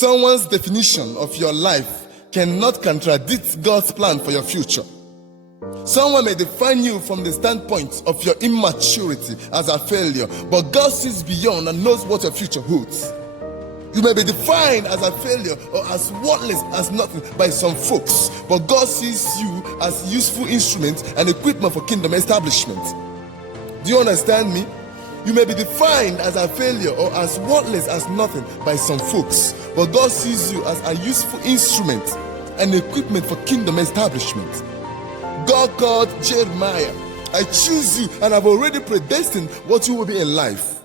Someone's definition of your life cannot contradict God's plan for your future. Someone may define you from the standpoint of your immaturity as a failure, but God sees beyond and knows what your future holds. You may be defined as a failure or as worthless as nothing by some folks, but God sees you as useful instruments and equipment for kingdom establishment. Do you understand me? You may be defined as a failure or as worthless as nothing by some folks, but God sees you as a useful instrument and equipment for kingdom establishment. God called Jeremiah, "I choose you and I've already predestined what you will be in life."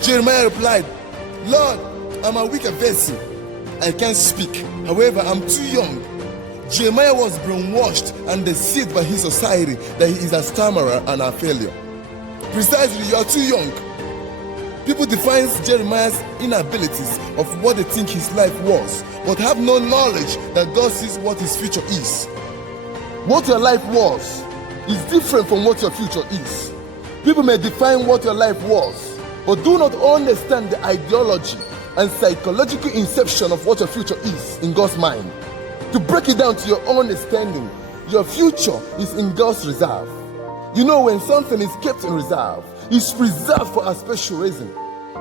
Jeremiah replied, "Lord, I'm a weak vessel. I can't speak. However, I'm too young." Jeremiah was brainwashed and deceived by his society that he is a stammerer and a failure. Precisely, you are too young. People define Jeremiah's inabilities of what they think his life was, but have no knowledge that God sees what his future is. What your life was is different from what your future is. People may define what your life was, but do not understand the ideology and psychological inception of what your future is in God's mind. To break it down to your understanding, your future is in God's reserve. You know, when something is kept in reserve, it's preserved for a special reason.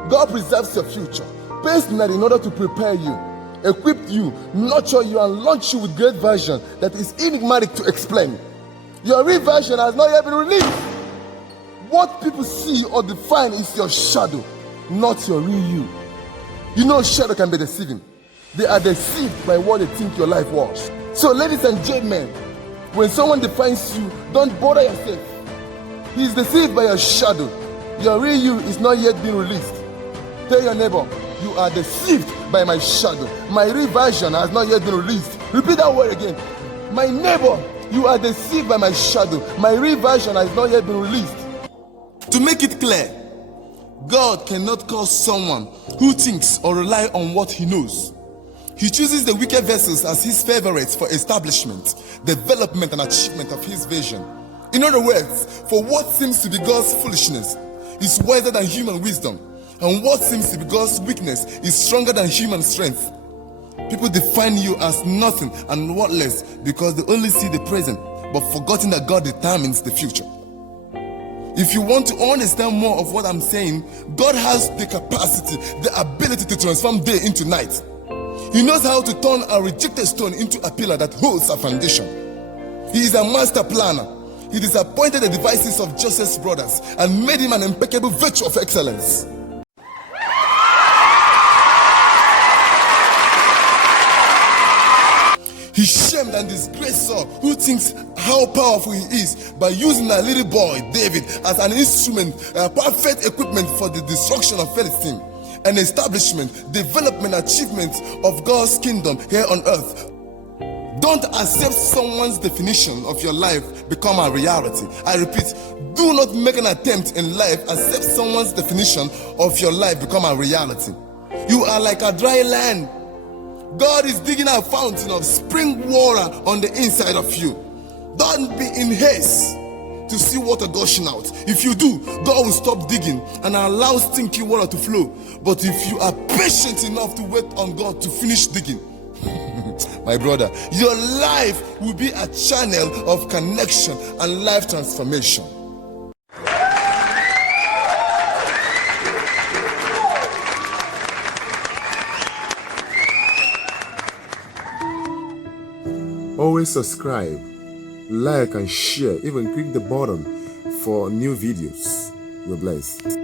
God preserves your future personally in order to prepare you, equip you, nurture you, and launch you with great vision that is enigmatic to explain. Your real version has not yet been released. What people see or define is your shadow, not your real you. You know, shadow can be deceiving. They are deceived by what they think your life was. So, ladies and gentlemen, when someone defines you, don't bother yourself. He is deceived by your shadow. Your real you is not yet being released. Tell your neighbor, "You are deceived by my shadow. My real version has not yet been released." Repeat that word again. My neighbor, you are deceived by my shadow. My real version has not yet been released. To make it clear, God cannot call someone who thinks or rely on what he knows. He chooses the wicked vessels as his favorites for establishment, development, and achievement of his vision. In other words, for what seems to be God's foolishness is wiser than human wisdom, and what seems to be God's weakness is stronger than human strength. People define you as nothing and worthless because they only see the present, but forgetting that God determines the future. If you want to understand more of what I'm saying, God has the capacity, the ability to transform day into night. He knows how to turn a rejected stone into a pillar that holds a foundation. He is a master planner. He disappointed the devices of Joseph's brothers and made him an impeccable virtue of excellence. He shamed and disgraced Saul, who thinks how powerful he is, by using a little boy, David, as an instrument, a perfect equipment for the destruction of Philistine, an establishment, development, achievement of God's kingdom here on earth. Don't accept someone's definition of your life become a reality. I repeat, do not make an attempt in life accept someone's definition of your life become a reality. You are like a dry land. God is digging a fountain of spring water on the inside of you. Don't be in haste to see water gushing out. If you do, God will stop digging and allow stinky water to flow. But if you are patient enough to wait on God to finish digging, my brother, your life will be a channel of connection and life transformation. Always subscribe, like and share, even click the button for new videos. You're blessed.